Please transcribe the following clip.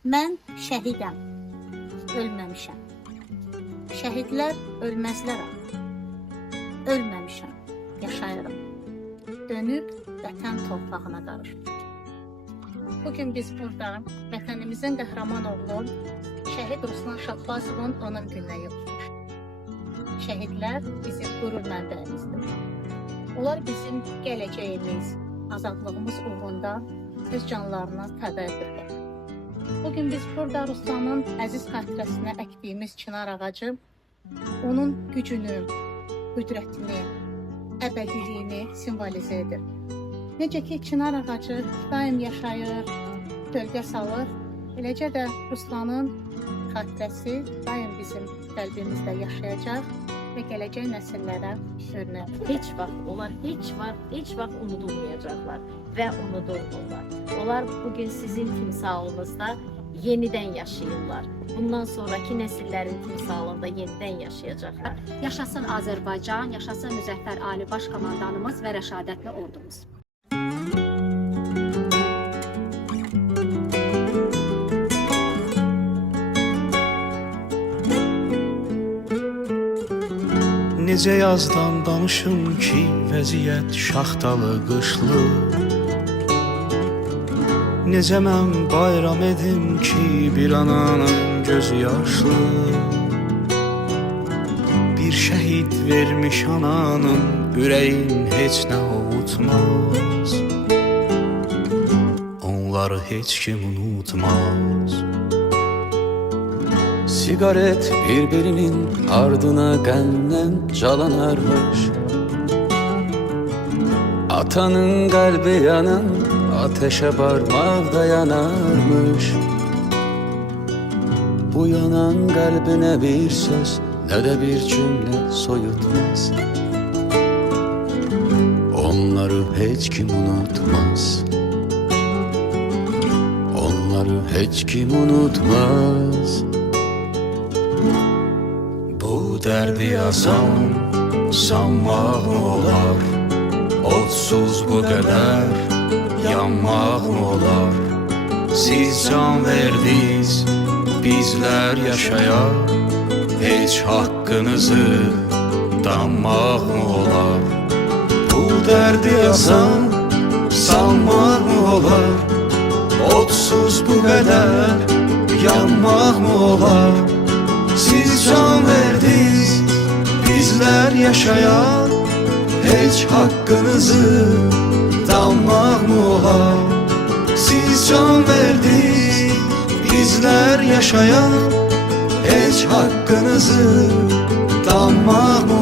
Mən şəhidəm, ölməmişəm. Şəhidlər ölməzlər, ölməmişəm, yaşayırım. Dönüb vətən torpağına qarışır. Bugün biz burada vətənimizin qəhrəman oğlu şəhid Ruslan Şahbazovun onun gününə yoxdur. Şəhidlər bizim qürur mənbəyimizdir. Onlar bizim gələcəyimiz, azadlığımız uğrunda öz canlarına fəda edirlər. Bugün biz burada Ruslanın əziz xatirəsinə əkdiyimiz çınar ağacı onun gücünü, qüdrətini, əbədiliyini simvolizə edir. Necə ki, çınar ağacı daim yaşayır, gölgə salır, eləcə də Ruslanın xatirəsi daim bizim qəlbimizdə yaşayacaq və gələcək nəsillərə sürünəcək. Heç vaxt unudulmayacaqlar və unudulmurlar. Onlar bugün sizin timsalınızda yenidən yaşayırlar. Bundan sonraki nəsillərin timsalında yenidən yaşayacaqlar. Yaşasın Azərbaycan, yaşasın Müzəffər Ali Baş Komandanımız və rəşadətli ordumuz. Necə yazdan danışım ki, vəziyyət şaxtalı, qışlı. Necə mən bayram edim ki, bir ananın gözü yaşlı. Bir şəhid vermiş ananın ürəyin heç nə ovutmaz. Onları heç kim unutmaz. Sigaret birbirinin ardına qəndən calanarmış. Atanın qəlbi yanan ateşe parmaqda yanarmış. Bu yanan qəlbinə bir söz, nə də bir cümlə soyutmaz. Onları heç kim unutmaz. Onları heç kim unutmaz. Bu dərdi yazan sanmaq mı olar? Odsuz bu qədər yanmaq mı olar? Siz can verdiniz, bizlər yaşayaq. Heç haqqınızı danmaq mı olar? Bu dərdi yazan sanmaq mı olar? Odsuz bu qədər yanmaq mı olar? Siz can verdiniz, bizlər yaşayaq. Heç haqqınızı danmaq mı olar? Siz can verdiniz, bizlər yaşayaq. Heç haqqınızı danmaq mı